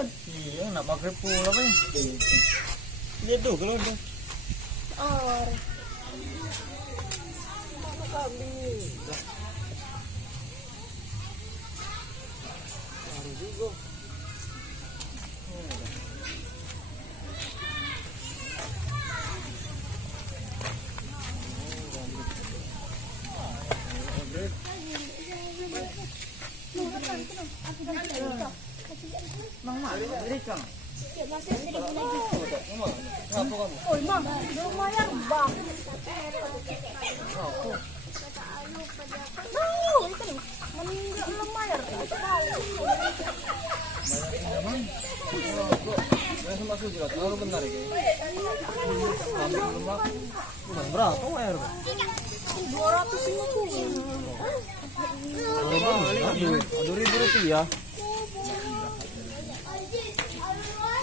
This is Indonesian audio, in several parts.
yun? Iya, nak maghrib pula kan. Lihat tuh kalau tuh. Oh. Mana kami? Baru juga. Mang mak, ini kang. Masih sedikit lagi. Ngapa kamu? Oh, Mang, lumayan bang. Tahu, itu nih. Meninggal lumayan. Saya masuk juga, terlalu benar ini. Kambing lemak. Udah berapa air? 250. Aduh, Rp1.000.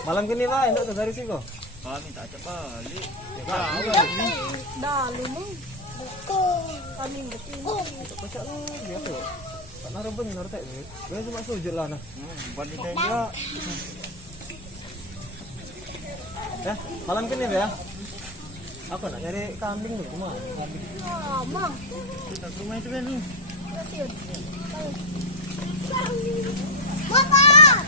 Malam gini lah, enggak dari sini kok. Kami tak cepat balik. Dah, lu kami betul. Tak pecah lu, biasa kok. Tak naruh benar tak. Gue cuma sujud lah nah. Bukan kita enggak. Malam gini ya. Aku nak nyari kambing nih, cuma kambing. Ah, Mang. Kita ke rumah itu kan nih. Kasih. Bapak,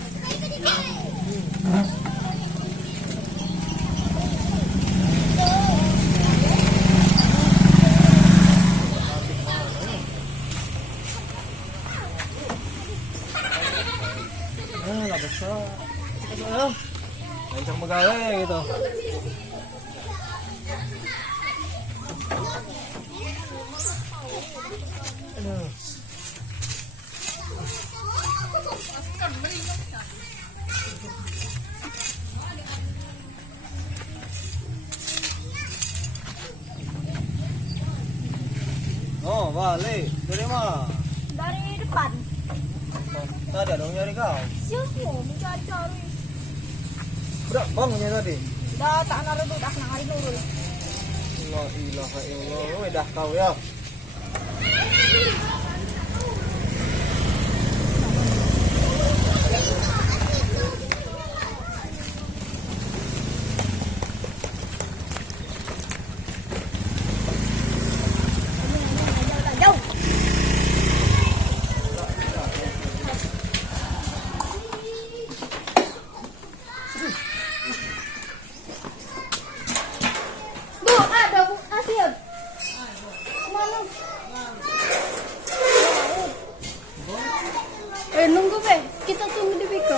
Lah besar. Aduh. Lancang pegawai gitu. Aduh. Oh, balik. Dari mana? dari depan. Tadi dong nyari kau. Siapa mencari-cari? Berapa bangnya tadi? Dah tak naruh dah nak hari nurul. La ilaha illallah. Dah kau ya. Jauh. Bu, ada Bu Asyid. Mana? Nunggu be, kita tunggu di Biko.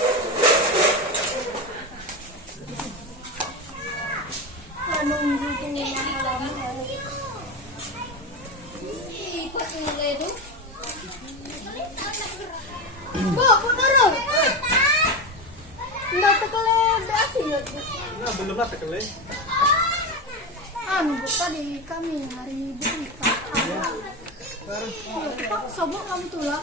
Nunggu lama. Bu, turun. Nggak tekele Asyid. Nah, belum lah tekele. Bu, tadi kami hari berita. Pak, sobok kamu tulah.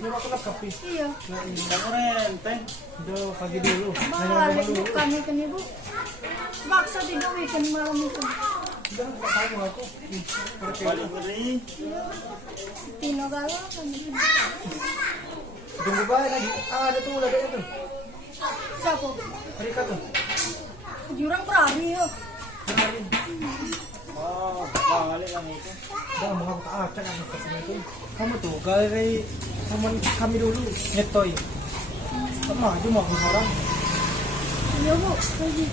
Ini mau kena kopi. Iya. Yang renteng. Do pagi dulu. Balik bukan ikan ibu. Maksa tidak ikan malam itu. Udah enggak tahu aku. Balik beri. Tino galau kan. Tunggu bae lagi. Ada tuh ada itu. Siapa? Rika tuh. Jurang Prari yo. Oh, balik lagi itu. Udah mau aku tak akan aku kesini itu. Kamu tuh galeri teman kami dulu nyetoy. Kamu aja mau ke orang. Iya bu, pergi.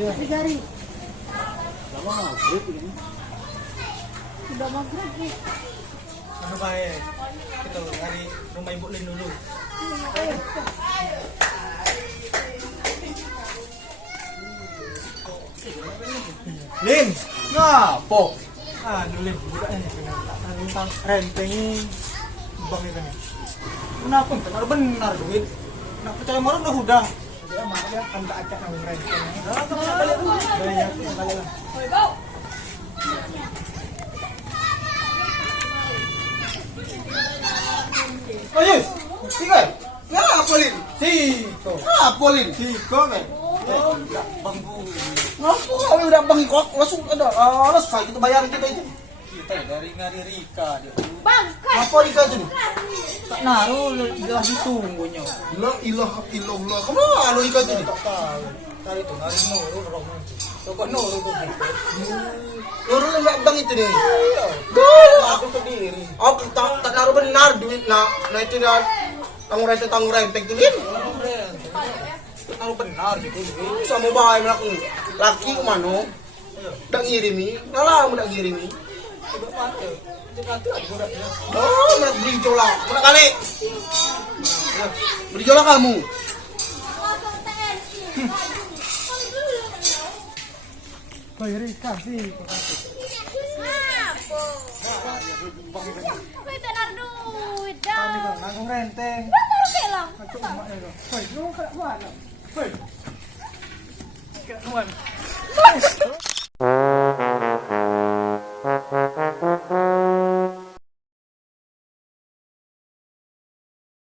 Iya. Digari. Lama maghrib ini. Sudah maghrib bu. Ano baik? Kita dari rumah Ibu Lin dulu. Ayo. Lin, ngapo? Aduh Lin, budak tentang rentengin bang itu nih. Kenapa? Benar duit. Nak percaya marah udah. Ya maaf ya, kan tak acak nang renteng. Nah, kamu balik dulu. Ya, balik lah. Oh yes, tiga. Ngapa Lin? Siko. Ngapa Lin? Siko men. Bangku. Ngapa kau udah bang kok langsung ada alas kayak kita bayarin kita itu. kita dari ngari Rika dia. Bangkai. Apa Rika tuh? Tak naruh lah ditunggunya. La ilaha illallah. Kemana Rika tuh? Tak tahu. Tadi itu nari Nurul orang itu. Kok Nurul tuh gitu. Nurul enggak bang itu deh. Iya. Aku sendiri. Aku tak naruh benar duit nah itu dah tanggung renteng tuh Lin. Tahu benar gitu. Sama bayi laki kemana? Dak ngirimi, ngalah mau dak ngirimi. Udah mati. Jangan tuh aku udah. Oh, nak beri jola, mana kali? Beri jola kamu. Bayar Rika sih. Wih, tenar duit dah. Kami kan nanggung renteng. Baru kelang. Cuma itu. Hei, lu kena mana? Hei. Kena mana?